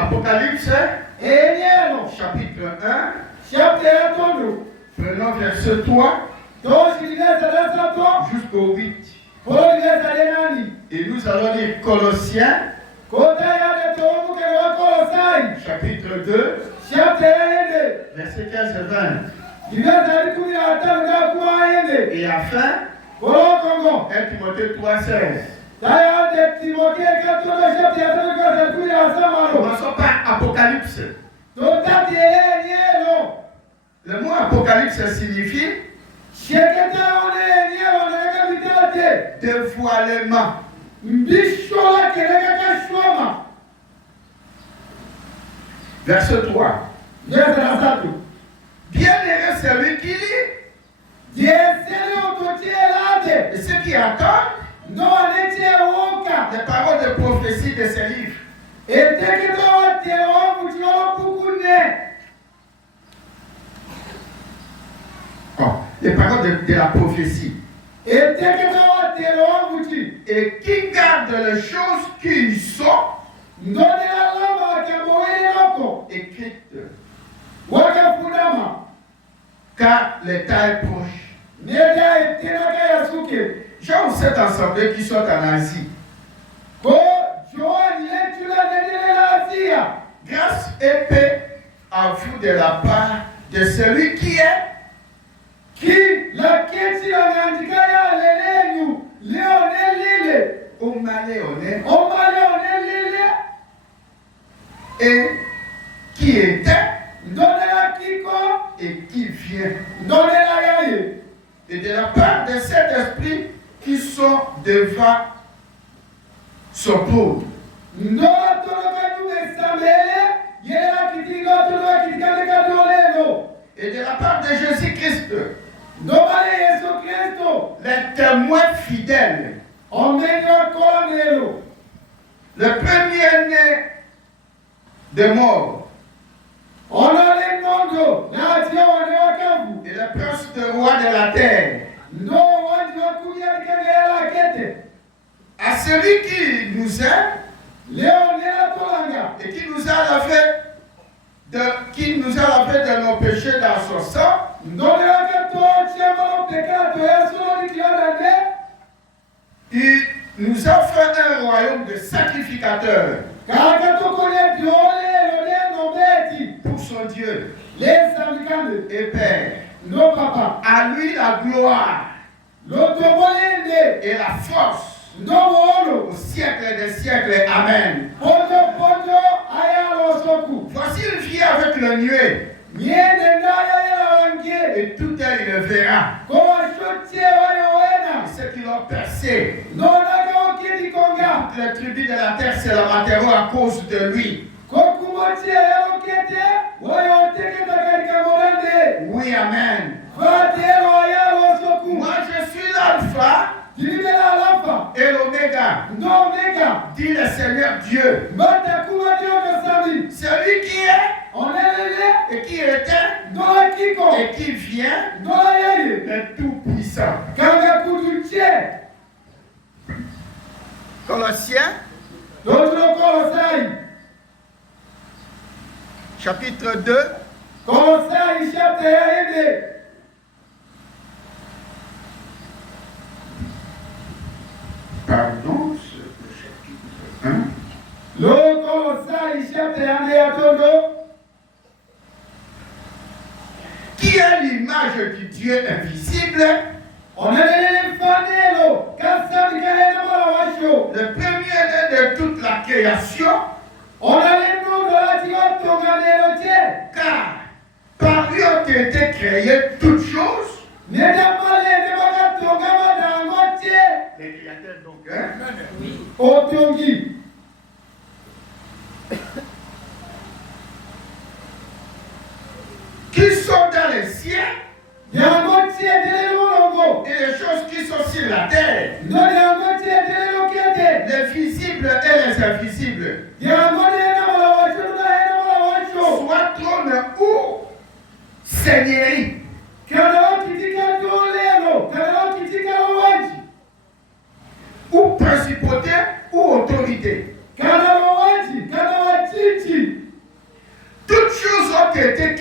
Apocalypse, chapitre 1, prenons verset 3 jusqu'au 8. Et nous allons lire Colossiens, chapitre 2, verset 15 et 20. Et enfin, 1 Timothée 3,16. Commençons par Apocalypse. Le mot Apocalypse signifie dévoilement. Verset 3. Bienheureux celui qui lit et ceux qui attendent les paroles de prophétie de ces livres. Les paroles de la prophétie. Et qui garde les choses qui y sont écrites. Car le temps est proche. Gens cette assemblée qui sont en Asie. Grâce et paix à vous de la part de celui qui est et qui était et qui vient. Et de la part de cet esprit qui sont devant son pôle. Et de la part de Jésus-Christ, les témoins fidèles, le premier-né des morts, et le prince de roi de la terre, à celui qui nous aime et qui nous a lavé de nos péchés dans son sang, il nous a fait un royaume de sacrificateurs pour son Dieu et Père. À lui la gloire et la force au siècle des siècles. Amen. Voici une fille avec le nuée. Et tout elle le verra. Ceux qui l'ont percé. Les tribus de la terre se lamenteront à cause de lui. Oui, amen. Moi je suis l'alpha et l'oméga, dit le Seigneur Dieu. Celui qui est et qui était et qui vient, le Tout-Puissant. Colossiens, chapitre 2, pardon, chapitre 1. Qui est l'image du Dieu invisible, le premier-né de toute la création, car par lui ont été créées toutes choses. Les créateurs donc, qui sont dans les cieux et les choses qui sont sur la terre, les visibles et les invisibles, soit trône ou seigneurie, ou principauté ou autorité.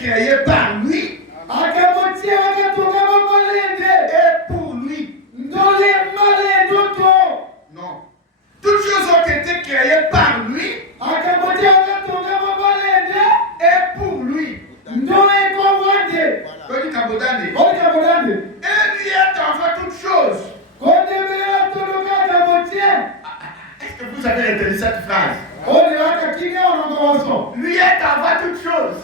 créé par lui. Et pour lui. Non. Toutes choses ont été créées par lui. Et pour lui. Et lui est enfin toutes choses. Est-ce que vous avez entendu cette phrase? Lui est avant toutes choses.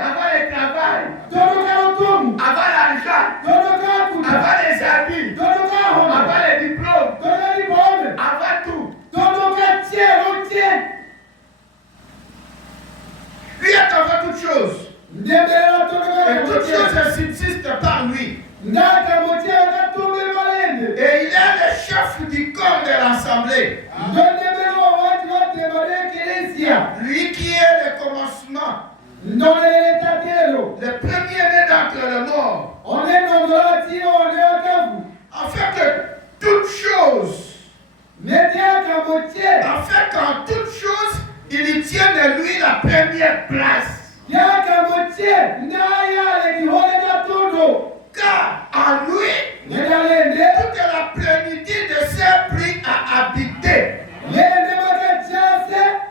Avant le travail. Avant l'argent. Avant les habits. Avant les diplômes. Avant tout. Lui est avant toutes choses. Et toutes choses subsistent par lui. Et il est le chef du corps de l'assemblée. Lui qui est le commencement. Le premier-né d'entre les morts. Afin que toutes choses. Afin qu'en toutes choses, il y tienne de lui la première place. Car en lui, toute la plénitude de ses prix a habité.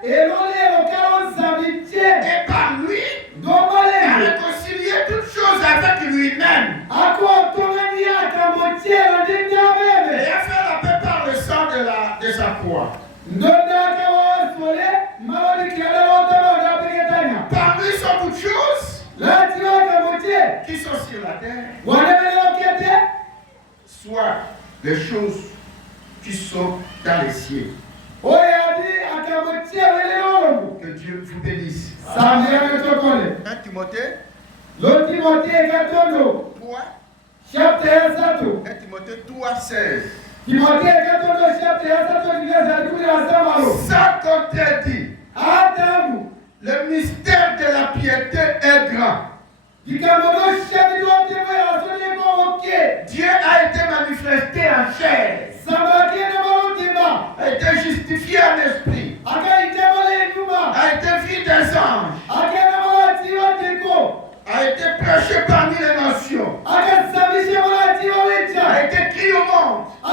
Et par lui, il a réconcilié toutes choses avec lui-même. Et a fait la paix par le sang de sa croix. Par lui sont toutes choses qui sont sur la terre, soit les choses qui sont dans les cieux. Que Dieu vous bénisse. 1 Timothée 3. Chapitre 3. 1 Timothée 3, 16. Ça contredit. Le mystère de la piété est grand. Dieu a été manifesté en chair. A été justifié en esprit. A été fils des anges. A été prêché parmi les nations. A été crié au monde. A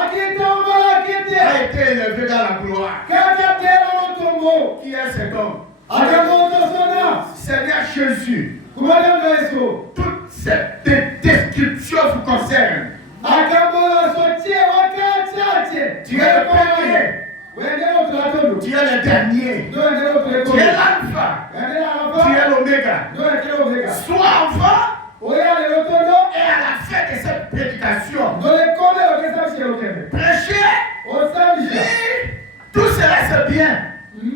été élevé dans la gloire. Qui est cet homme? Seigneur Jésus. Toute cette description vous concerne. Tu es le premier. Tu es le dernier. Tu es l'alpha. Tu es l'oméga. Sois enfant. Et à la fin de cette prédication, prêcher, lire, tout cela c'est bien. Et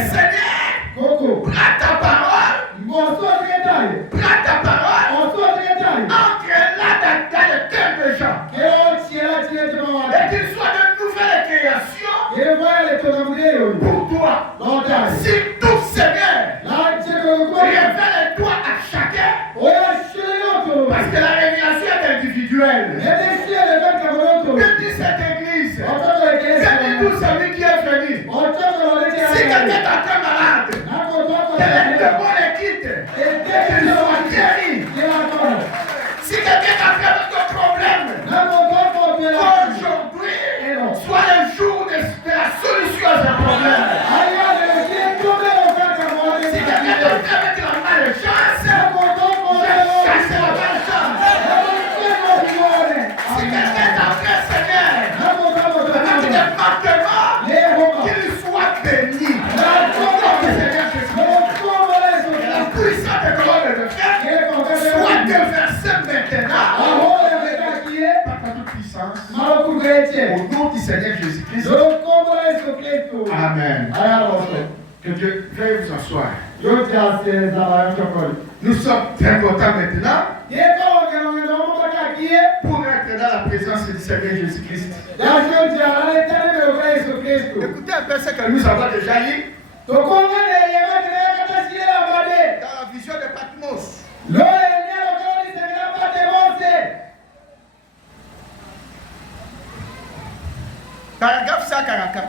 Seigneur, prends ta parole. Prends ta parole. Entre-la dans le cœur de gens. Et qu'il soit de nouvelles créations pour toi. Si tout Seigneur, révèle-toi à chacun. Parce que la révélation est individuelle. Que dit cette église? Que dit tout celui qui est venu? Si quelqu'un est très malade, que les démons les quittent, qu'il soit guéri. Si quelqu'un a fait d'autres problèmes, aujourd'hui soit le jour de la solution à ce problème. Si quelqu'un te fait avec la malchance, je chasse la malchance. Si quelqu'un t'a fait, Seigneur, avec des manquements, qu'il soit béni. Seigneur Jésus, et la puissante gloire de Dieu soit déversée maintenant. Par ta toute puissance. Au nom du Seigneur Jésus-Christ. Amen. Que Dieu veuille vous asseoir. Nous sommes très contents maintenant pour être dans la présence du Seigneur Jésus-Christ. Écoutez un peu ce que nous avons déjà lu dans la vision de Patmos. Paragraphe 144.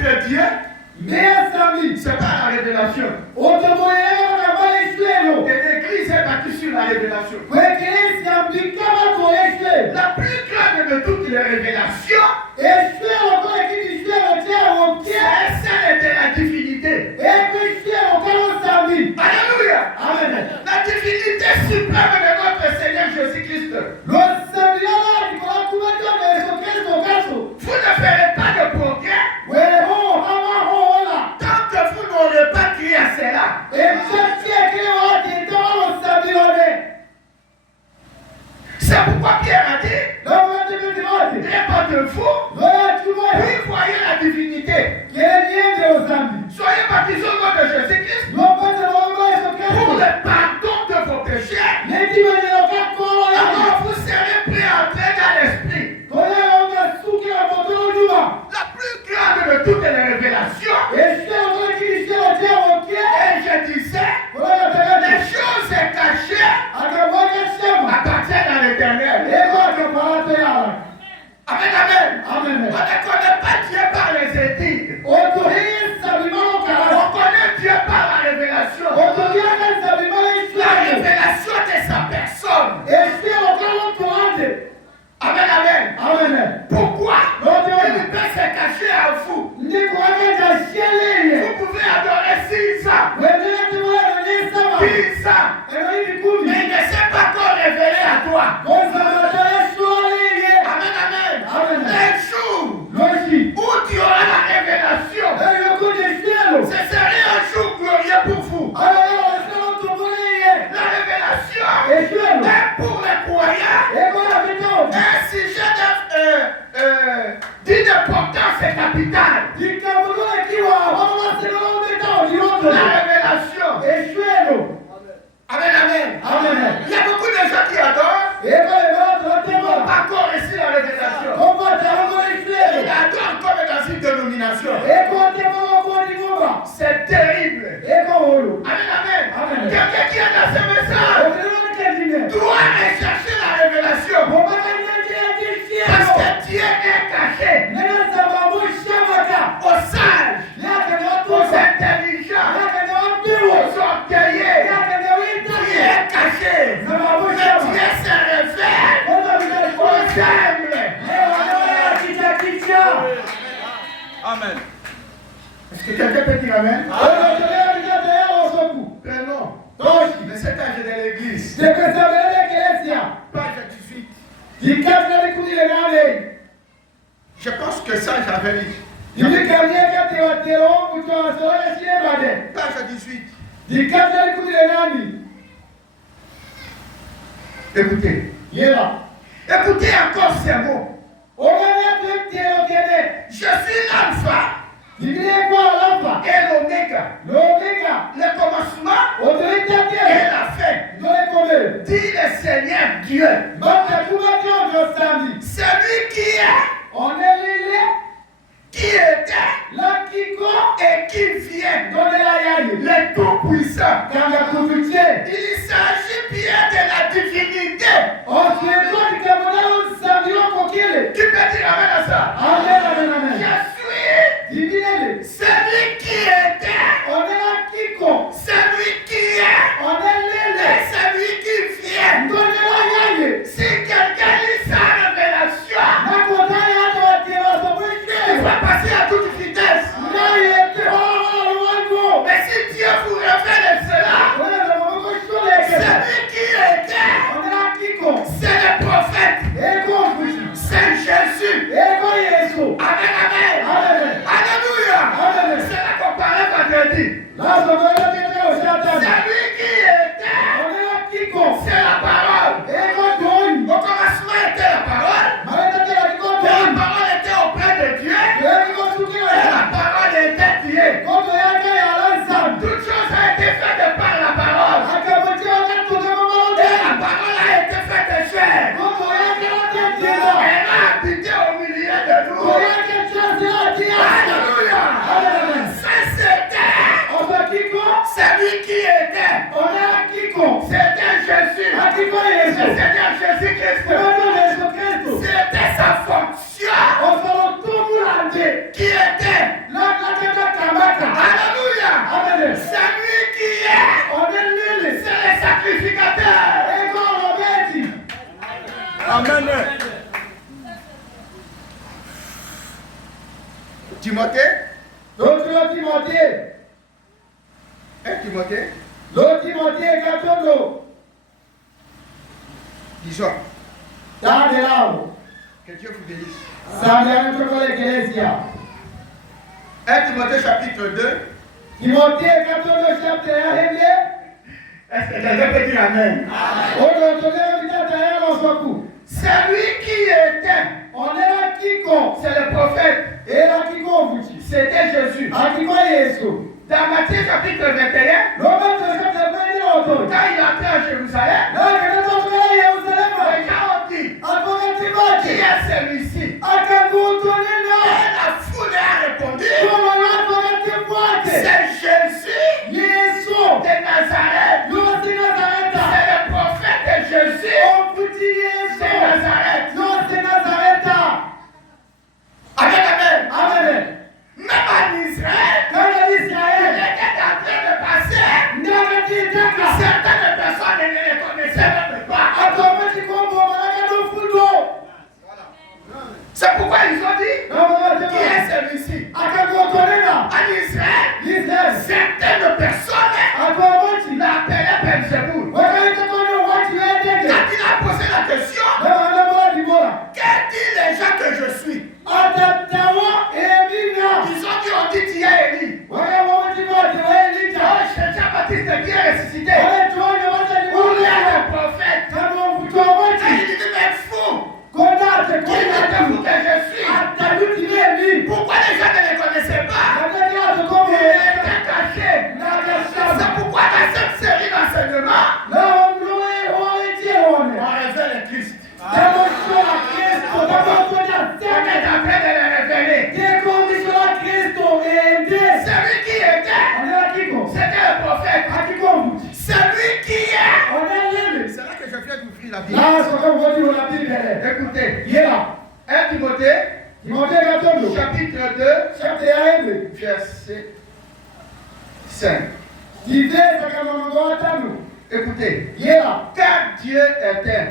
connaître Dieu, c'est pas la révélation. Et l'église est bâtie sur la révélation. La plus grande de toutes les révélations, c'est celle de la divinité. Alléluia. Amen. La divinité suprême de notre Seigneur Jésus-Christ. Vous ne ferez pas de progrès tant que vous n'aurez pas crié à cela. C'est pourquoi Pierre a dit, répandez-vous, puis voyez la divinité. Soyez baptisés au nom de Jésus-Christ pour le pardon de vos péchés. Alors vous serez pris à entrer dans l'esprit. La plus grande de toutes les révélations. Et je disais, les choses cachées appartiennent à l'Éternel. Amen, amen. On ne connaît pas Dieu par les études. On connaît Dieu par la révélation. La révélation de sa personne. Amen, amen. Pourquoi il peut se cacher à vous? Vous pouvez adorer 6 ans, 10 ans, mais il ne s'est pas encore révélé à toi. Amen, amen. Un jour où tu auras la révélation, ce serait un jour glorieux pour vous. La révélation est pour les croyants un sujet d'une importance capitale. La révélation. Amen, amen. Il y a beaucoup de gens qui adorent, qui n'ont pas encore reçu la révélation. Ils adorent comme dans une dénomination. C'est terrible. Amen, amen. Quelqu'un qui est dans ce message doit rechercher la révélation. Parce que Dieu est caché aux sages, aux intelligents, aux orgueilleux. Dieu est caché. Mais Dieu se révèle aux humbles. Amen. Est-ce que quelqu'un peut dire amen? Ben non. Mais c'est âge de l'église. Page 18. Je pense que ça, j'avais lu. Page 18. Écoutez. Écoutez encore ces mots. Je suis l'alpha et l'oméga. Le commencement et la fin. Dit le Seigneur Dieu. Celui qui est, qui était et qui vient. Le Tout-Puissant. Il s'agit bien de la divinité. Tu peux dire amen à ça? Je suis celui qui était, celui qui est et celui qui vient. Si quelqu'un lit sa révélation, il va passer à toute vitesse. Mais si Dieu vous révèle cela, celui qui était, c'est le prophète, c'est Jésus. Amen, amen. Alléluia. C'est la comparée vendredi. Celui qui était, c'est la parole. Au commencement était la parole. Et la parole était auprès de Dieu. Et la parole était Dieu. Toute chose a été faite par la parole. Et la parole a été faite chair. Elle a habité au milieu de nous. Alléluia. Ça c'était celui qui était. C'était Jésus. Le Seigneur Jésus-Christ. C'était sa fonction qui était Amen. Timothée. L'autre Timothée. Timothée. L'autre Timothée Katondo. Disons. Dans les larmes. Que Dieu vous bénisse. Ça vient de l'Ecclésia. 1 Timothée chapitre 2. Timothée Katondo chapitre 1. Est-ce que quelqu'un peut dire Amen? C'est lui qui était. On est là qui compte. C'est le prophète. Et là qui compte. C'était Jésus. Dans Matthieu chapitre 21. Quand il entrait à Jérusalem. Les gens ont dit. Qui est celui-ci? Et la foule a répondu. C'est Jésus de Nazareth. C'est le prophète de Jésus de Nazareth. Amen. Amen. Même en Israël, il était en train de passer. Certaines personnes ne les connaissaient même pas. C'est pourquoi ils ont dit, qui est celui-ci? En Israël, certaines personnes l'appelaient Belzéboul. Quand il a posé la question, que disent les gens que je suis? Ils ont dit, on dit, tu es Élie. Oh, c'est Jean-Baptiste qui est ressuscité. Ou il y a le prophète. Et il dit, mais fou. Qui dites-vous que je suis? Pourquoi les gens ne les connaissaient pas? Il était caché. C'est pourquoi dans cette série d'enseignements, on révèle le Christ. On est en train de le révéler. Celui qui était, c'était le prophète. Celui qui est. C'est là que je viens d'ouvrir la Bible. Écoutez, 1 Timothée, chapitre 2, verset 5. Écoutez, car Dieu est un.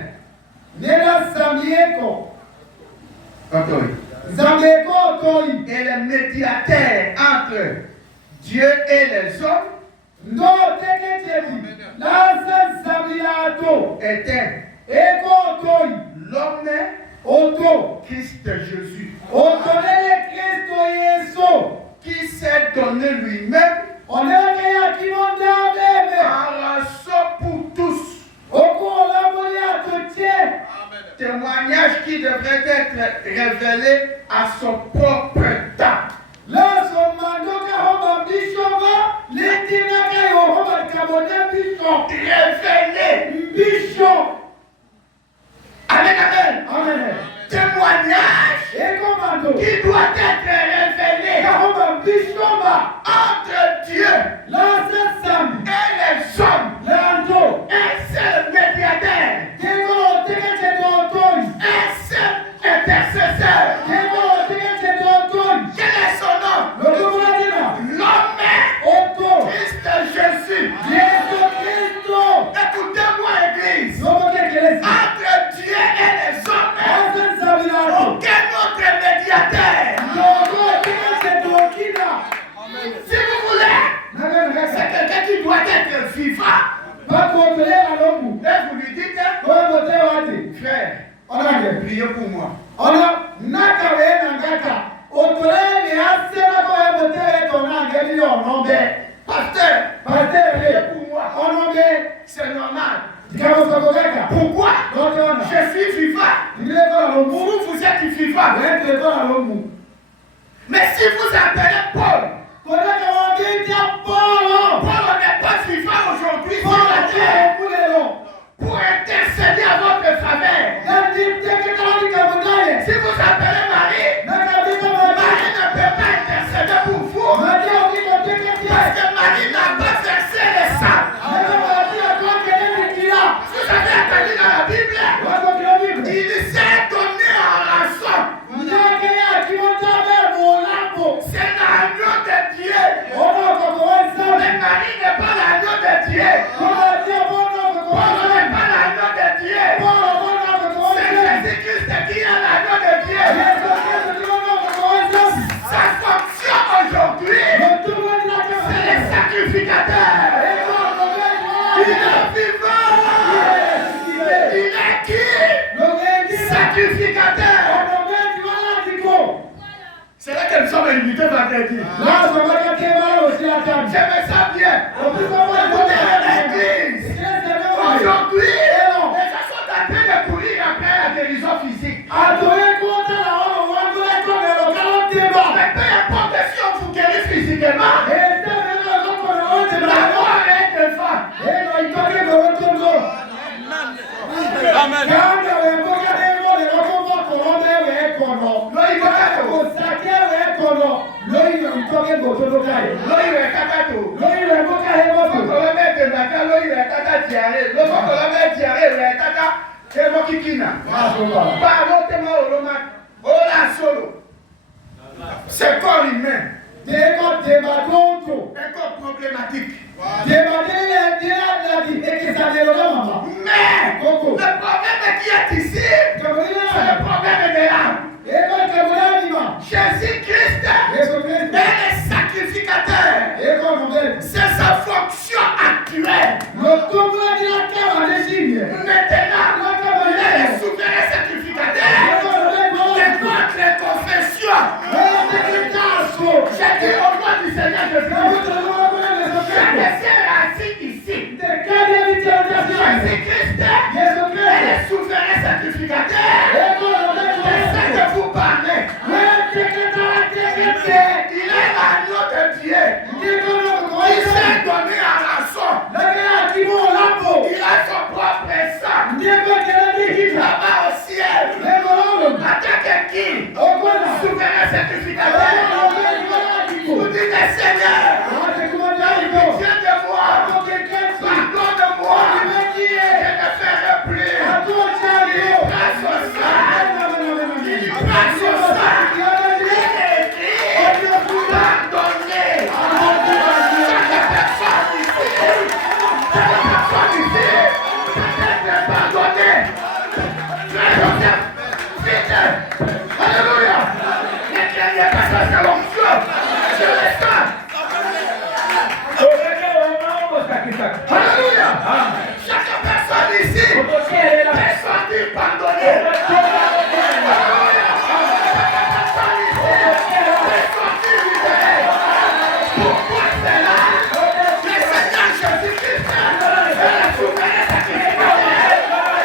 Et le médiateur entre Dieu et les hommes est un. L'homme Christ Jésus, qui s'est donné lui-même en rançon pour tous. Témoignage qui devrait être révélé à son propre temps. Révélé. Amen, amen. Amen. Témoignage qui doit être révélé entre Dieu et les hommes. Un seul médiateur. Un seul intercesseur. Quel est son nom? L'homme Christ Jésus. Écoutez-moi, Église. Entre Dieu et les hommes, aucun autre médiateur. Si vous voulez, c'est quelqu'un qui doit être vivant. Et vous lui dites, frère, priez pour moi. Pasteur, priez pour moi. C'est normal. Pourquoi? Je suis vivant. Vous êtes vivant. Mais si vous appelez Paul, Paul n'est pas vivant aujourd'hui sur la terre pour intercéder à votre faveur. Si vous appelez Marie, Marie ne peut pas intercéder pour vous parce que Marie n'a pas versé le sang. Vous avez entendu dans la Bible, il s'est donné en rançon. C'est l'agneau de Dieu. Mais Marie n'est pas l'agneau de Dieu. sacrificateur. C'est là que nous sommes invités vendredi. J'aimais ça bien. L'église. Aujourd'hui, les gens sont en train de courir après la guérison physique. Mais peu importe si on vous guérit physiquement, la mort est devant. Amen. C'est corps humain. Un corps problématique. Mais le problème qui est ici, c'est le problème de l'âme. Jésus-Christ est le sacrificateur. C'est sa fonction actuelle. Maintenant, il est le souverain sacrificateur de notre confession. J'ai dit au nom du Seigneur Jésus-Christ, je suis assis ici. Jésus-Christ est le souverain sacrificateur. C'est ça que vous parlez. Il est l'agneau de Dieu qui s'est donné à rançon. Il a son propre sang là-bas au ciel. Attaque qui? Souverain sacrificateur. Vous dites Seigneur, pitié de moi, pardonne-moi, je ne ferai plus. Il prend son sang. Il prend son sang. Pardonnez. Chaque personne ici, peut-être pardonner. Frère Joseph, vite. Alléluia. Ne craignez pas ça, c'est l'onction. Je le sens. Alléluia. Chaque personne ici, personne dit pardonner. Alléluia. Chaque personne ici, personne dit libérer. Pourquoi c'est là? Le Seigneur Jésus-Christ est le souverain sacrificateur.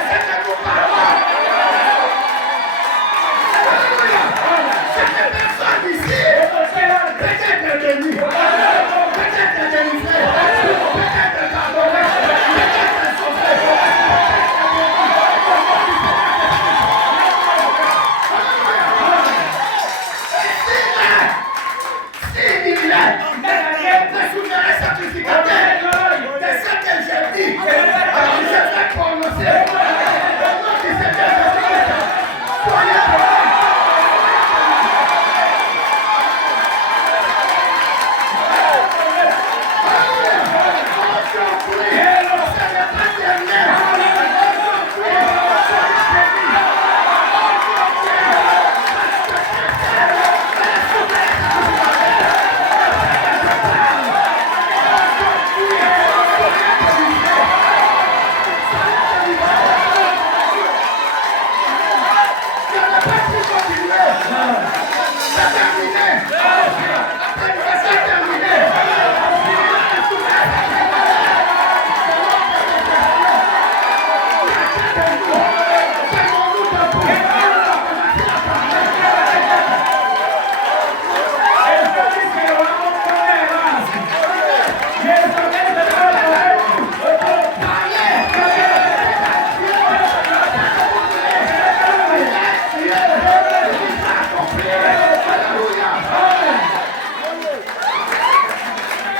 C'est que nous parlons. Alléluia. Chaque personne ici, peut-être bénie, peut-être délivrée, peut-être pardonnée, peut-être sauvée. S'il est le souverain sacrificateur de ce que j'ai dit, alors je vais prononcer au nom du Seigneur Jésus-Christ. Soyez bénis.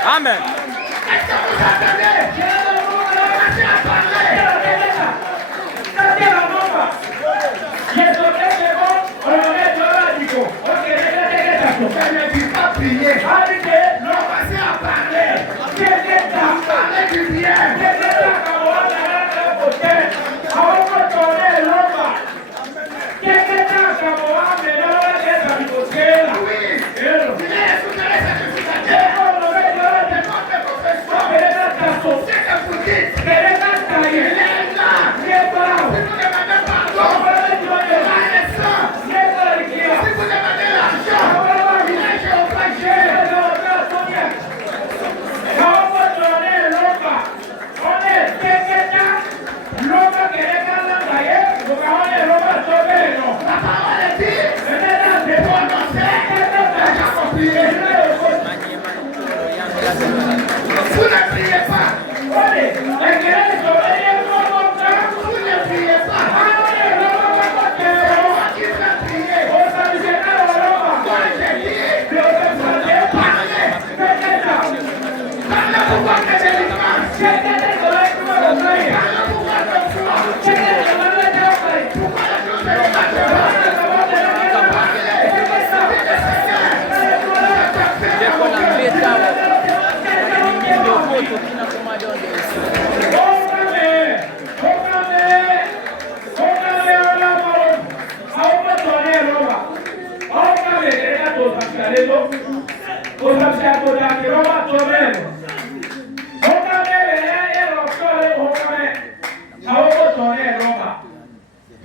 Amen. Est-ce que vous attendez? Commencez à parler. Je ne dis pas prier. Commencez à parler. Parlez du bien. Oui. Il est le souverain sacrificateur.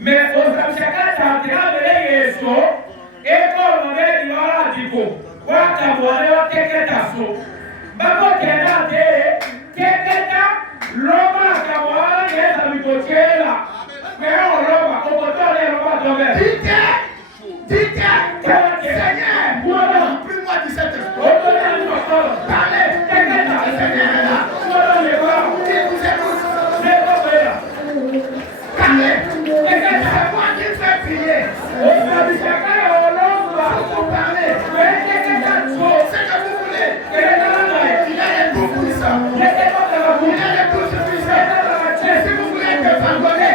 Mais aux Américains, ça a été amené et comme on est dit, voilà, du coup, voilà, voilà, quelqu'un a sauté. Bako tena de, quelqu'un, l'homme a camarade, il est à l'hypothèse. Mais on l'homme, on peut donner l'homme d'homme. Dites, Seigneur, plus moi 17 espoirs. Parlez, quelqu'un, Seigneur est là. Qui vous écoute? Parlez, quelqu'un, c'est moi qui fais prier. Vous parlez, c'est que vous voulez. Il y a les coups puissants. Il y a les coups suffisants. Si vous voulez que pardonner,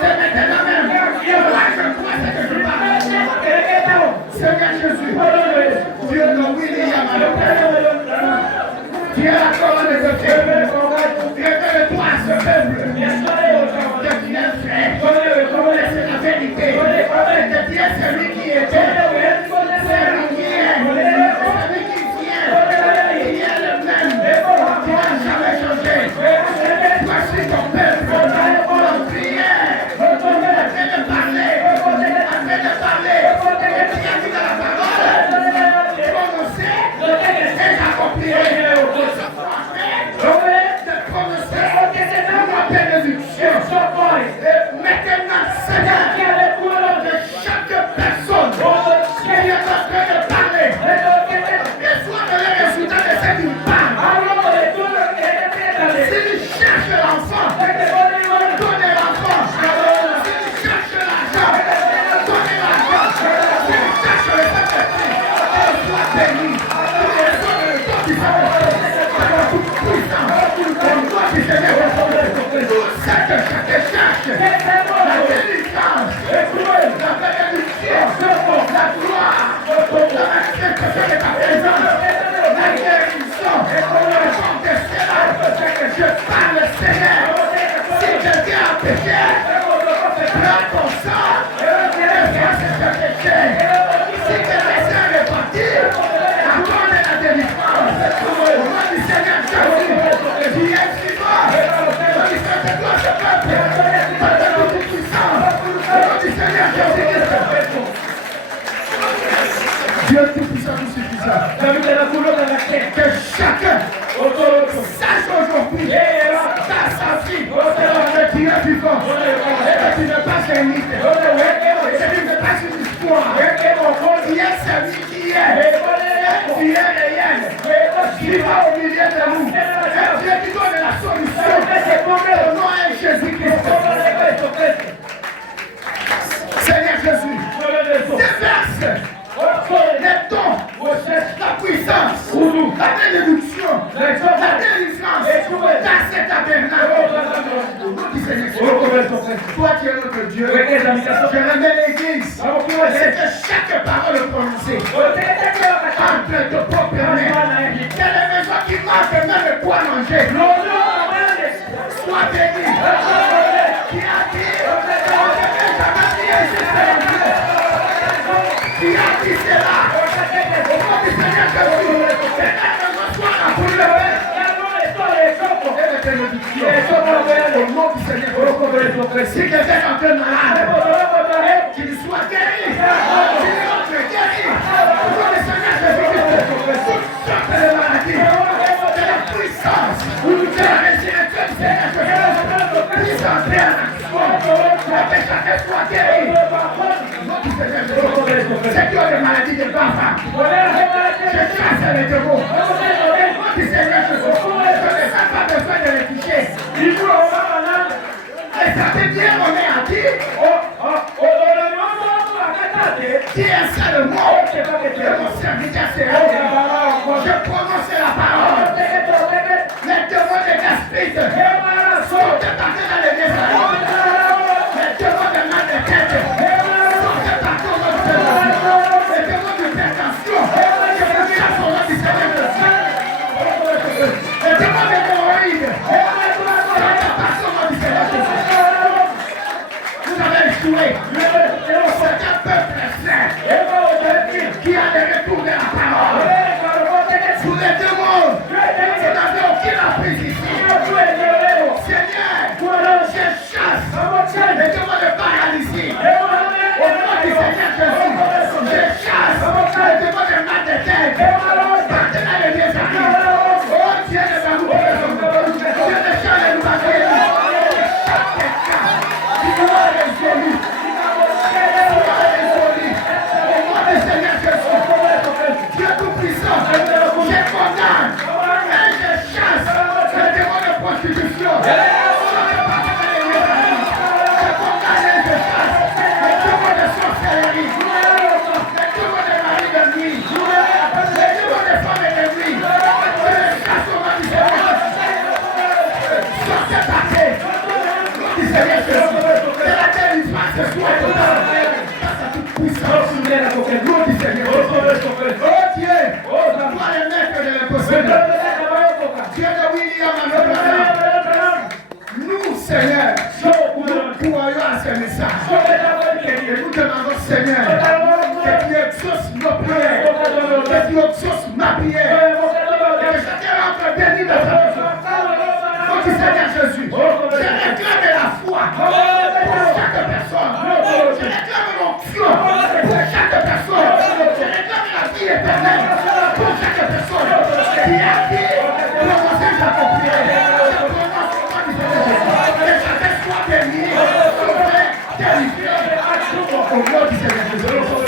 c'est maintenant même. Moi, je crois ce que je parle. Seigneur Jésus, Dieu de William, tu es la colonne de Dieu. Révèle-toi à ce peuple. Que tu es fait. C'est la vérité. Que tu es celui qui était. Celui qui est. Celui qui vient. Il est le même. Tu n'as jamais changé. Voici ton peuple. En prière. Afin de parler. Afin de parler. Et tu as dit dans la parole. Prononcez. Et j'accomplirai. Maintenant, Seigneur, de chaque personne qui est en train de parler, reçoit le résultat de cette part. S'il cherche l'enfant, donnez l'enfant. S'il cherche l'argent, donnez l'argent. S'il cherche le Saint-Esprit, soit béni. Toi qui es tout puissant, toi qui es cette cherche. La délivrance, la bénédiction, la gloire, la manifestation de ta présence, la guérison, la chante. Je parle, Seigneur. Si quelqu'un a péché, prends ton sang et efface ce péché. Si quelqu'un est parti, accorde la délivrance. Au nom du Seigneur Jésus, qui est vivant, manifeste-toi ce peuple. Dieu tout-puissant, tout suffisant. Que chacun sache aujourd'hui sa vie, que tu es vivant, et que tu n'es pas un mythe, que tu n'es pas une histoire. Tu es celui qui est, tu es réel, vivant au milieu de nous. Un Dieu qui donne la solution. Au nom de Jésus-Christ. Seigneur Jésus, déverse les dons, la puissance, la bénédiction, la délivrance dans cet tabernacle. Toi qui es notre Dieu, je remets l'église. C'est que chaque parole prononcée entre de propres mains. C'est les maisons qui manquent même de quoi manger. Sois béni. Qui a dit, qui a dit cela? Au nom du Seigneur Jésus, Seigneur, pour le au nom du Seigneur. Si quelqu'un est en train de malade, qu'il soit guéri. Qu'il rentre guéri. Au nom du Seigneur Jésus, toute sorte de maladie, de la puissance, de la résurrection du Seigneur Jésus, puissance et en action, que chacun soit guéri. Au nom du Seigneur Jésus, c'est que les maladies de Baba. Je chasse les démons. Au nom du Seigneur Jésus, je n'ai pas besoin de les toucher. Et ça fait bien, on est à dire. Qui est ça le mot de mon serviteur Seigneur? Je prononce la parole. Les démons de gastrites sont débarqués dans les maisons. Les démons de mal de tête sont débarqués dans les maisons. Les démons de pertension, je chasse au nom du Seigneur Jésus. Les démons de hémorroïdes sont débarqués au nom du Seigneur Jésus. Vous avez échoué. C'est un peuple saint qui a le retour de la parole. Sous les démons, vous n'avez aucune emprise ici. Seigneur, je chasse les démons de paralysie. à ce message. Et nous demandons, Seigneur, que tu exauces nos prières, que tu exauces ma prière, et que chacun entre béni dans sa maison. Donc, Seigneur Jésus, je réclame la foi pour chaque personne. Je réclame l'onction pour chaque personne. Je réclame la vie éternelle pour chaque personne qui a dit prononcer chaque prière. Je prononce au nom du Seigneur Jésus. Que chacun soit béni, sauvé, qualifié au nom du Seigneur Jésus.